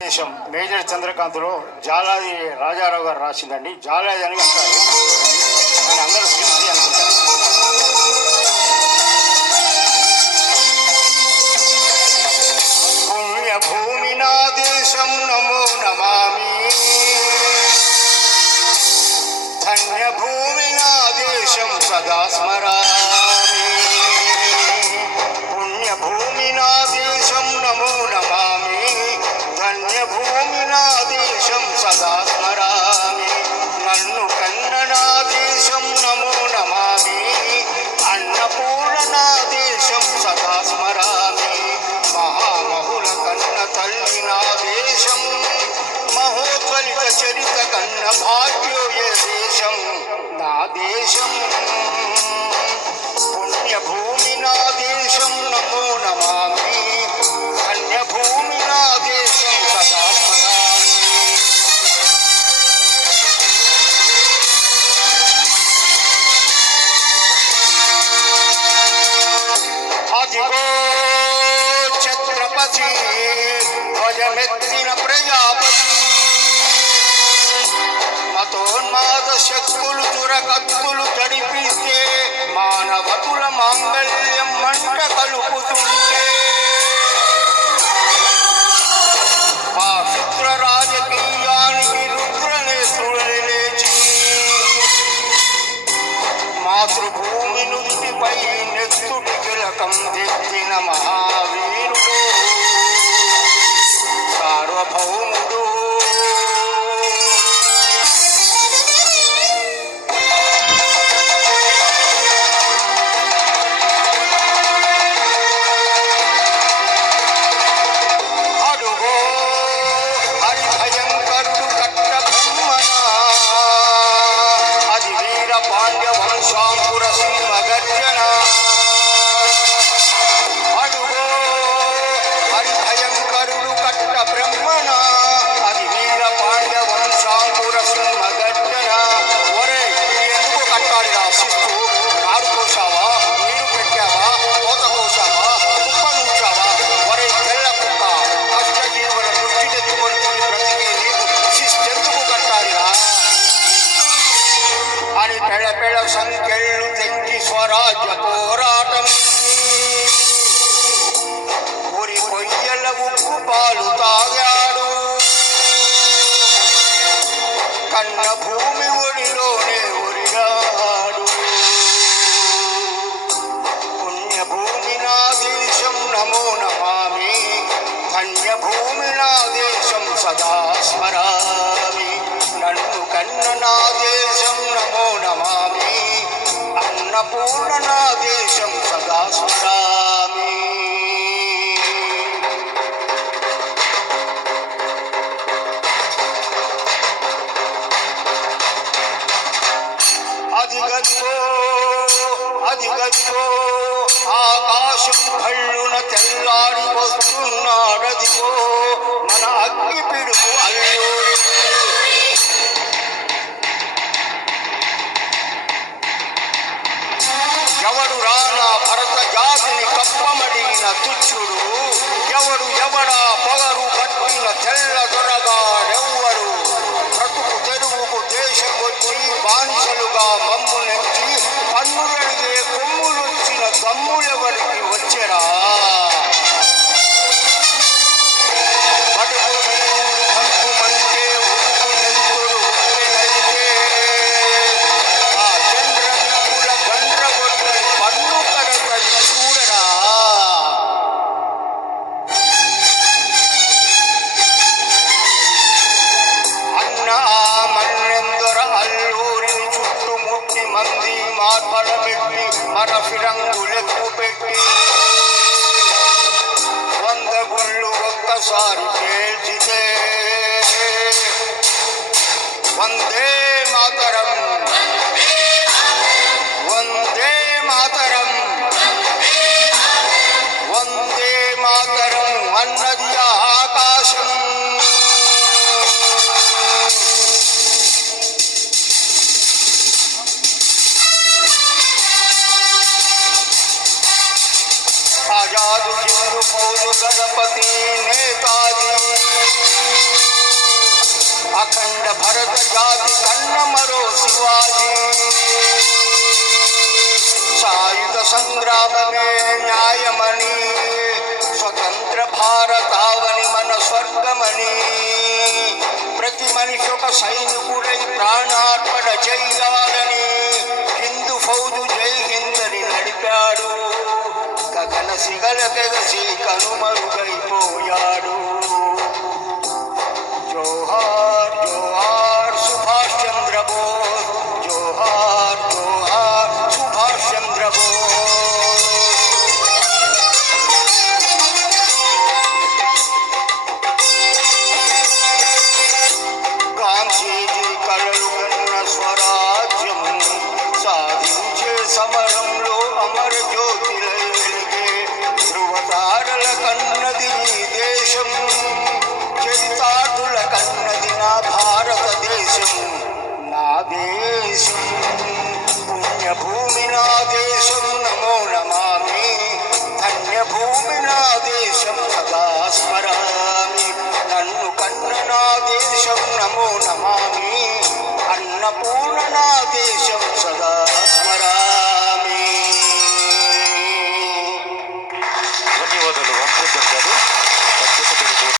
దేశం మేజర్ చంద్రకాంత్లో జాలాది రాజారావు గారు రాసిందండి. జాలాది అని అంటారు, అని అందరూ తెలిసి అనుకుంటారు. పుణ్యభూమి నా దేశం నమో నమామి, ధన్యభూమి నా దేశం సదా స్మరామి. పుణ్యభూమి నా దేశం నమో నమామి, ధన్యభూమి నా దేశం సదా స్మరామి. నన్ను కన్న నా దేశం నమో నమామి, అన్నపూర్ణ నా దేశం సదా స్మరామి. మహామహుల కన్న తల్లి నా దేశం, మహోత్వలిత చరిత కన్న భాగ్యోయ దేశం నా దేశం. పుణ్యభూమి నా దేశం నమో నమామి, ధన్యభూమి నా దేశం సదా స్మరామి. అదిగో ఛత్రపతి ధ్వజమెత్తిన ప్రజాపతి, మతోన్మాద శక్తులు చురకత్తులు తడిపిస్తే, మానవతుల మాంగళ్యం మంట కలుపుతుంటే, మా శుద్ర రాజకీయానికి రుద్రనేత్రుడని లేచి, మాతృభూమి నుదిటిపై నెత్తుటి తిలకం దిద్దిన మహావీరుడు సార్వభౌముడు. అడుగో హరిభయంకరుడు కట్ట బ్రహ్మణ, అది వీర పాండ్య వంశాంకుర సింహ గర్జన. అడుగో హరిభయంకరుడు కట్ట బ్రహ్మణ, అది వీర పాండ్య వంశాంకుర సింహ గర్జన. ఒరే ఎందుకు కట్టాలి రాసిస్తూ, కారు కోసావా, నీరు పెట్టావా, కోత కోసావా, కుప్ప నుంచావా? ఒరే తెల్ల కుక్క, కష్టజీవుల ముష్టినెత్తుకొని బ్రతికే నీకు శిస్తెందుకు కట్టాలిరా అని పెళ్ళ పెళ్ళ సంఖ్యలు తెంచి స్వరాజ్య పోరాటం, ఉరి కొయ్యల ఉప్పు పాలు తాగాడు. కన్న భూమి ఒడిలోనే ఒరిగాడు. పుణ్యభూమి నా దేశం నమో నమామి, ధన్యభూమి నా దేశం సదా స్మరామి. నన్ను కన్న నా దేశం నమో నమామి, అన్నపూర్ణ నా దేశం సదా స్మరామి. అదిగదిగో అదిగదిగో ఆకాశం భళ్ళున తెల్లాడి వస్తున్నాడదిగో మన అగ్గి పిడుగు అల్లుడు. ఎవడు రానా భరత జాతిని కప్పమడిన తుచ్చుడు, ఎవడు ఎవడా పొగరు పట్టిన తెల్ల దొరగాడెవ్వరు. బ్రతుకు తెరువుకు దేశం వచ్చి బానిసలుగా మమ్ము నెంచి, పన్నులడిగే కొమ్ములొచ్చిన కమ్ములెవరికి వచ్చెరా? బడుగు హక్కుమంటే ఉప్పు నెత్తుడు ఉప్పెనైతే, ఆ చంద్రనిప్పుల గండ్రగొట్టని పన్ను కడతది చూడరా. అన్న ఆ మన్నెందొర అల్లూరిని చుట్టుముట్టి మంది మార్పల పెట్టి, మన ఫిరంగులెక్కు పెట్టి, 100 గుళ్ళు ఒక్కసారి పేల్చితే, వందే మాతరం వందే మాతరం వందే మాతరం అన్నది ఆకాశం. ఆజాదు హిందూ ఫౌజు గణపతి నేతాజీ అఖండ భరత జాతి కన్న మరో శివాజీ సాయుధ సంగ్రామమే న్యాయమని స్వతంత్ర భారతావని మన స్వర్గమని ప్రతి మనిషి ఒక సైనికుడై ప్రాణార్పణ చెయ్యాలని హిందూ ఫౌజు జై హిందని నడిపాడు గగన సిగల గెగసి కనుమరుగైపోయాడు జోహార్ జోహార్ సుభాష్ చంద్ర బోస్ జోహార్ జోహార్ సుభాష్ చంద్ర బోస్ గాంధీజీ కలలు కన్న స్వరాజ్యం సాధించే సమరంలో అమర జ్యోతిలై వెలిగే ధృవతారల కన్నది ఈ దేశం చరితార్థుల కన్నది నా భారతదేశం నా దేశం పుణ్యభూమి నా దేశం నమో నమామి ధన్యభూమి నా దేశం సదా స్మరామి నన్ను కన్న నా దేశం నమో నమామి అన్నపూర్ణ నా దేశం సదా